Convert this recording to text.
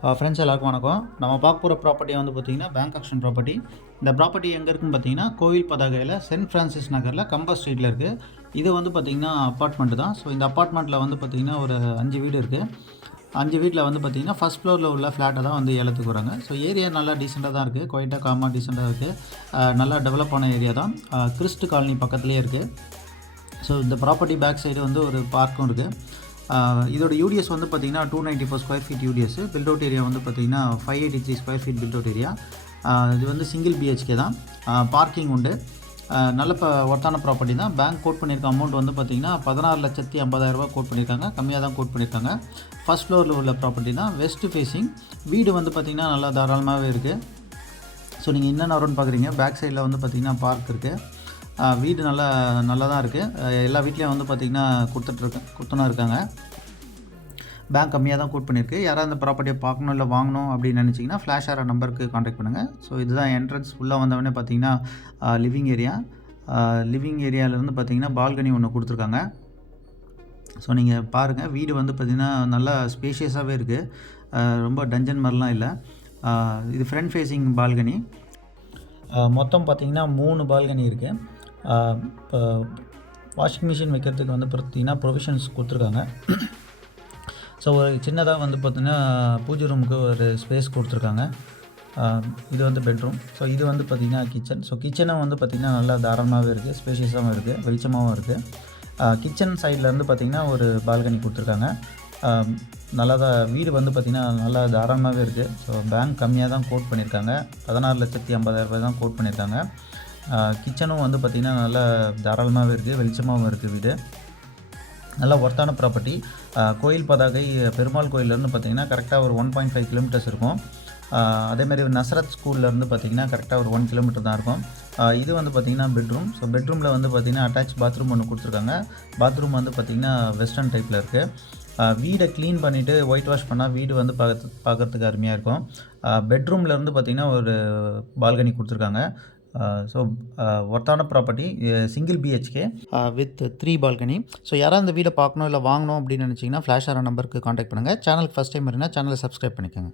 Friends எல்லாருக்கும் வணக்கம். நம்ம பார்க்க போகிற ப்ராப்பர்ட்டி வந்து பார்த்திங்கன்னா பேங்க் ஆக்ஷன் ப்ராப்பர்ட்டி. இந்த ப்ராப்பர்ட்டி எங்கே இருக்குன்னு பார்த்தீங்கன்னா கோவில் பதாகையில் சென்ட் ஃப்ரான்சிஸ் நகரில் கம்பஸ் ஸ்ட்ரீட்டில் இருக்குது. இது வந்து பார்த்திங்கன்னா அப்பார்ட்மெண்ட்டு தான். ஸோ இந்த அப்பார்ட்மெண்ட்டில் வந்து பார்த்திங்கன்னா ஒரு 5 வீடு இருக்குது. 5 வீட்டில் வந்து பார்த்திங்கன்னா ஃபஸ்ட் ஃப்ளோரில் உள்ள ஃப்ளாட்டை தான் வந்து ஏலத்துக்கு வராங்க. ஸோ ஏரியா நல்லா டீசெண்டாக தான் இருக்குது, குவைட்டாக காமாக டீசெண்டாக இருக்குது. நல்லா டெவலப் ஆன ஏரியா தான். கிறிஸ்ட் காலனி பக்கத்துலேயே இருக்குது. ஸோ இந்த ப்ராப்பர்ட்டி பேக் சைடு வந்து ஒரு பார்க்கும் இருக்குது. இதோட யூடிஎஸ் வந்து பார்த்திங்கன்னா 294 square feet UDS. Built out area வந்து பார்த்திங்கன்னா 583 square feet built out area. இது வந்து சிங்கிள் பிஹெச்கே தான். பார்க்கிங் உண்டு. நல்ல ஒர்த்தான ப்ராப்பர்ட்டி தான். பேங்க் கோட் பண்ணியிருக்க அமௌண்ட் வந்து பார்த்திங்கன்னா 16,50,000 கோட் பண்ணியிருக்காங்க. கம்மியாக தான் கோட் பண்ணியிருக்காங்க. ஃபஸ்ட் ஃப்ளோரில் உள்ள ப்ராப்பர்ட்டி தான். West facing. வீடு வந்து பார்த்திங்கன்னா நல்லா தாராளமாகவே இருக்குது. ஸோ நீங்கள் என்னென்ன வரும்னு பார்க்குறீங்க. பேக் சைடில் வந்து பார்த்திங்கன்னா பார்க் இருக்குது. வீடு நல்லா தான் இருக்குது. எல்லா வீட்லேயும் வந்து பார்த்திங்கன்னா கொடுத்துன்னு இருக்காங்க. பேங்க் கம்மியாக தான் கோட் பண்ணியிருக்கு. யாராவது அந்த ப்ராப்பர்ட்டியை பார்க்கணும் இல்லை வாங்கணும் அப்படின்னு நினச்சிங்கன்னா ஃப்ளாஷ் ஆகிற நம்பருக்கு காண்டாக்ட் பண்ணுங்கள். ஸோ இதுதான் என்ட்ரன்ஸ். ஃபுல்லாக வந்தவொடனே பார்த்திங்கன்னா லிவிங் ஏரியா. லிவிங் ஏரியாவிலேருந்து பார்த்திங்கன்னா பால்கனி ஒன்று கொடுத்துருக்காங்க. ஸோ நீங்கள் பாருங்கள், வீடு வந்து பார்த்திங்கன்னா நல்லா ஸ்பேஷியஸாகவே இருக்குது. ரொம்ப டஞ்சன் மாதிரிலாம் இல்லை. இது ஃப்ரண்ட் ஃபேஸிங் பால்கனி. மொத்தம் பார்த்திங்கன்னா 3 பால்கனி இருக்குது. இப்போ வாஷிங் மிஷின் வைக்கிறதுக்கு வந்து பார்த்திங்கன்னா ப்ரொவிஷன்ஸ் கொடுத்துருக்காங்க. ஸோ ஒரு சின்னதாக வந்து பார்த்திங்கன்னா பூஜை ரூமுக்கு ஒரு ஸ்பேஸ் கொடுத்துருக்காங்க. இது வந்து பெட்ரூம். ஸோ இது வந்து பார்த்திங்கன்னா கிச்சன். ஸோ கிச்சனும் வந்து பார்த்திங்கன்னா நல்லா தாராளமாகவே இருக்குது, ஸ்பேஷியஸாகவும் இருக்குது, வெளிச்சமாகவும் இருக்குது. கிச்சன் சைட்லேருந்து பார்த்திங்கன்னா ஒரு பால்கனி கொடுத்துருக்காங்க. நல்லா தான் வீடு வந்து பார்த்திங்கன்னா நல்லா தாராளமாகவே இருக்குது. ஸோ பேங்க் கம்மியாக தான் கோட் பண்ணியிருக்காங்க. 16,50,000 தான் கோட் பண்ணியிருக்காங்க. கிச்சனும் வந்து பார்த்திங்கன்னா நல்லா தாராளமாகவே இருக்குது, வெளிச்சமாகவும் இருக்குது. வீடு நல்லா ஒர்த்தான ப்ராப்பர்ட்டி. கோயில் பதாகை பெருமாள் கோயிலேருந்து பார்த்திங்கன்னா கரெக்டாக ஒரு 1.5 கிலோமீட்டர்ஸ் இருக்கும். அதேமாதிரி நசரத் ஸ்கூல்லேருந்து பார்த்திங்கன்னா கரெக்டாக ஒரு 1 கிலோமீட்டர் தான் இருக்கும். இது வந்து பார்த்திங்கன்னா பெட்ரூம். ஸோ பெட்ரூமில் வந்து பார்த்திங்கன்னா அட்டாச் பாத்ரூம் ஒன்று கொடுத்துருக்காங்க. பாத்ரூம் வந்து பார்த்திங்கன்னா வெஸ்டர்ன் டைப்பில் இருக்குது. வீடை க்ளீன் பண்ணிவிட்டு ஒயிட் வாஷ் பண்ணால் வீடு வந்து பார்க்குறதுக்கு அருமையாக இருக்கும். பெட்ரூம்லேருந்து பார்த்திங்கன்னா ஒரு பால்கனி கொடுத்துருக்காங்க. ஸோ ஒர்த்தான property, single BHK with 3 balcony. So யாராவது இந்த வீடை பார்க்கணும் இல்லை வாங்கணும் அப்படின்னு நினச்சிங்கன்னா ஃப்ளாஷ் ஆகிற நம்பருக்கு காண்டாக்ட் பண்ணுங்கள். சேனலுக்கு ஃபஸ்ட் டைம் இருந்தால் சேனலை சப்ஸ்கிரைப் பண்ணிக்கோங்க.